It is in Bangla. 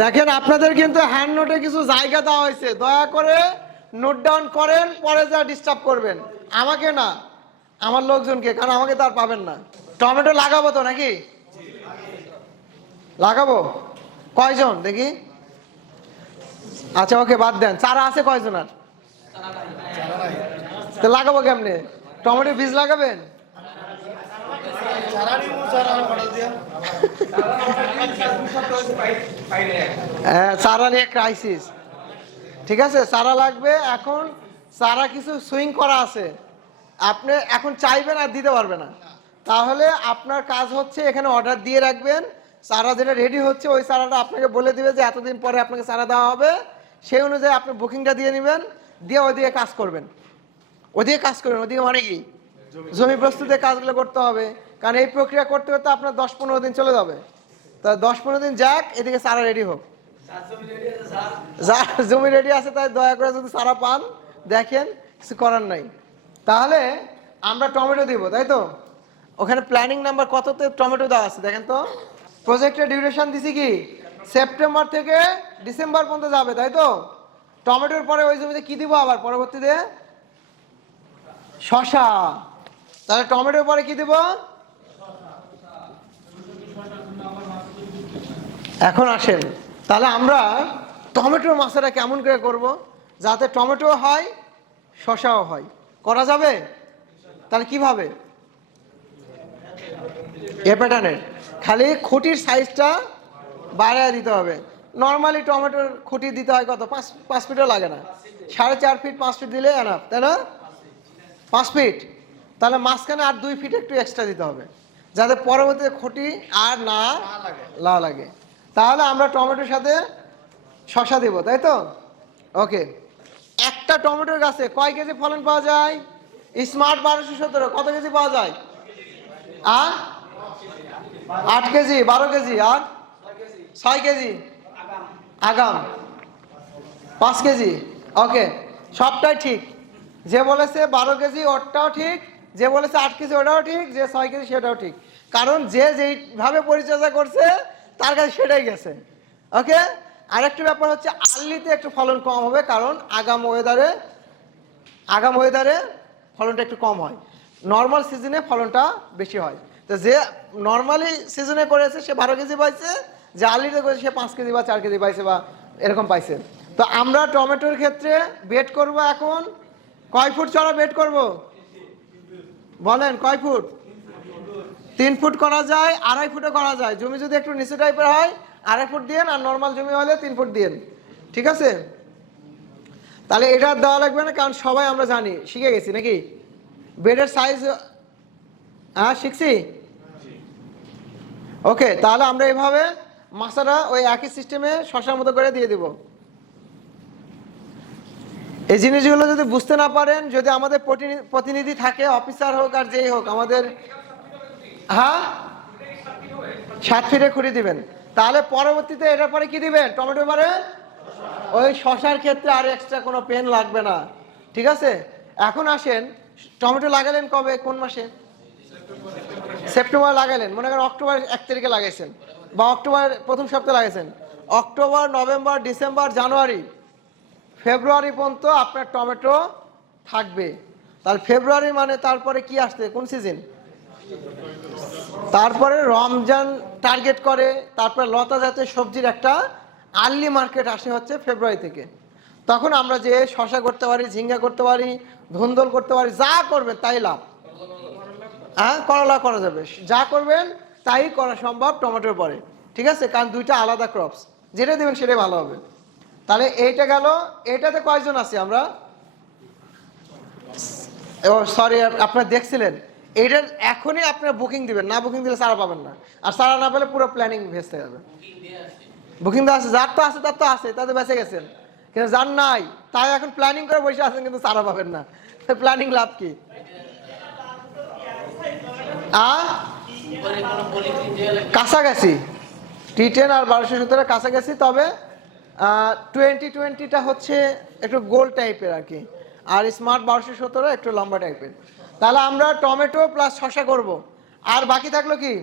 দেখেন, আপনাদের কিন্তু হ্যান্ড নোটে কিছু জায়গা দেওয়া হয়েছে। দয়া করে নোট ডাউন করেন, পরে যা ডিস্টার্ব করবেন। আমাকে না, আমার লোকজনকে, কারণ আমাকে তো আর পাবেন না। টমেটো লাগাবো তো নাকি? লাগাবো? কয়জন? দেখি। আচ্ছা ওকে, বাদ দেন। চারা আছে কয়জন আর? লাগাবো কেমনে? টমেটো বীজ লাগাবেন? হ্যাঁ নিয়ে ক্রাইসিস ঠিক আছে চারা লাগবে। এখন চারা কিছু সুইং করা আছে। আপনি এখন চাইবেন আর দিতে পারবে না। তাহলে আপনার কাজ হচ্ছে এখানে অর্ডার দিয়ে রাখবেন। চারা যেটা রেডি হচ্ছে, ওই চারাটা আপনাকে বলে দিবে যে এতদিন পরে আপনাকে চারা দেওয়া হবে। সেই অনুযায়ী আপনি বুকিংটা দিয়ে নেবেন। দিয়ে ওইদিকে কাজ করবেন। ওদিকে কাজ করবেন ওদিকে মানে কি? জমি প্রস্তুতের কাজগুলো করতে হবে। কারণ এই প্রক্রিয়া করতে করতে আপনার দশ পনেরো দিন চলে যাবে। তা দশ পনেরো দিন যাক, এদিকে সারা রেডি হোক। জমি রেডি আছে, তাই দয়া করে যদি সারা পান, দেখেন, কিছু করার নাই। তাহলে আমরা টমেটো দিব, তাই তো? ওখানে প্ল্যানিং নাম্বার কততে টমেটো দেওয়া আছে, দেখেন তো? প্রজেক্টের ডিউরেশন দিছি কি? সেপ্টেম্বর থেকে ডিসেম্বর পর্যন্ত যাবে, তাই তো? টমেটোর পরে ওই জমিতে কি দিব আবার, পরবর্তীতে? শশা তাহলে টমেটোর পরে কি দিব? এখন আসেন। তাহলে আমরা টমেটোর মাছটা কেমন করে করব? যাতে টমেটো হয় শশাও হয়। করা যাবে? তাহলে কীভাবে? এ প্যাটার্নের খালি খুঁটির সাইজটা বাড়ায় দিতে হবে। নর্মালি টমেটোর খুঁটি দিতে হয় কত? পাঁচ পাঁচ ফিটও লাগে না। সাড়ে চার ফিট পাঁচ ফিট দিলে এনাফ তাই না? পাঁচ ফিট তাহলে মাঝখানে আর দুই ফিট একটু এক্সট্রা দিতে হবে যাতে পরবর্তীতে খুঁটি আর না লা লাগে। তাহলে আমরা টমেটোর সাথে শশা দেবো তাই তো? ওকে একটা টমেটোর গাছে কয় কেজি ফলন পাওয়া যায়? স্মার্ট বারোশো সতেরো কত কেজি পাওয়া যায়? আর আট কেজি বারো কেজি আর? ছয় কেজি? আগাম। পাঁচ কেজি। ওকে সবটাই ঠিক। যে বলেছে বারো কেজি ওটাও ঠিক। যে বলেছে আট কেজি ওটাও ঠিক, যে ছয় কেজি সেটাও ঠিক। কারণ যে যেইভাবে পরিচর্যা করছে, তার কাছে সেটাই গেছে। ওকে? আরেকটা ব্যাপার হচ্ছে, আর্লিতে একটু ফলন কম হবে, কারণ আগাম ওয়েদারে আগাম ওয়েদারে ফলনটা একটু কম হয়। নর্মাল সিজনে ফলনটা বেশি হয়। তো যে নর্মালি সিজনে করেছে, সে বারো কেজি পাইছে, যে আর্লিতে করেছে, সে পাঁচ কেজি বা চার কেজি পাইছে বা এরকম পাইছে। তো আমরা টমেটোর ক্ষেত্রে বেড করব এখন। কয় ফুট চড়া বেড করব? বলেন, কয় ফুট? তিন ফুট করা যায়, আড়াই ফুটে করা যায়। জমি যদি একটু নিচু টাইপের হয়, আড়াই ফুট দিয়েন, আর নর্মাল জমি হলে তিন ফুট দিয়েন। ঠিক আছে? তাহলে এটা দেওয়া লাগবে না, কারণ সবাই আমরা জানি। শিখে গেছি নাকি? বেডের সাইজ হ্যাঁ শিখছি? ওকে তাহলে আমরা এইভাবে মাছাটা ওই একই সিস্টেমে শশার মতো করে দিয়ে দিব। এই জিনিসগুলো যদি বুঝতে না পারেন, যদি আমাদের প্রতিনি- প্রতিনিধি থাকে, অফিসার হোক আর যেই হোক, আমাদের হ্যাঁ? সাত ফিটে খুঁড়ি দিবেন। তাহলে পরবর্তীতে এটার পরে কি দিবেন? টমেটো পরে? ওই শশার ক্ষেত্রে আর এক্সট্রা কোনো পেন লাগবে না। ঠিক আছে? এখন আসেন, টমেটো লাগালেন কবে? কোন মাসে? সেপ্টেম্বর লাগালেন। মনে করেন অক্টোবর এক তারিখে লাগাইছেন। বা অক্টোবর প্রথম সপ্তাহে লাগাইছেন। October, November, December, January. February পর্যন্ত আপনার টমেটো থাকবে। তাহলে ফেব্রুয়ারি মানে তারপরে কি আসছে? কোন সিজন তারপরে রমজান টার্গেট করে, তারপরে লতা জাতীয় সবজির একটা আর্লি মার্কেট আসে হচ্ছে ফেব্রুয়ারি থেকে। তখন আমরা যে শশা করতে পারি, ঝিঙ্গা করতে পারি, ধুন্দল করতে পারি, যা করবেন তাই লাভ। হ্যাঁ করলা করা যাবে। যা করবেন তাই করা সম্ভব টমেটোর পরে। ঠিক আছে? কারণ দুইটা আলাদা ক্রপস যেটা দেবেন সেটাই ভালো হবে। তাহলে এইটা গেল এটাতে কয়জন আছে আমরা? সরি আপনারা দেখছিলেন। এইটার এখনই আপনারা বুকিং দিবেন, না বুকিং দিলে সারা পাবেন না। আর সারা না পেলে পুরো প্ল্যানিং ভেস্তে যাবে। বুকিং দেওয়া আছে, যার তো আছে, তার তো আছে তাতে বেঁচে গেছেন। কিন্তু যার নাই, তাই এখন প্ল্যানিং করে বসে আছেন, কিন্তু সারা পাবেন না। প্ল্যানিং লাভ কি? কাছাকাছি। টি টেন আর বারোশো সতেরো কাছাকাছি, তবে টোয়েন্টি টোয়েন্টিটা হচ্ছে একটু গোল টাইপের আর কি। আর স্মার্ট বারোশো সতেরো একটু লম্বা টাইপের তাহলে আমরা টমেটো প্লাস শশা করব। আর বাকি থাকল কি?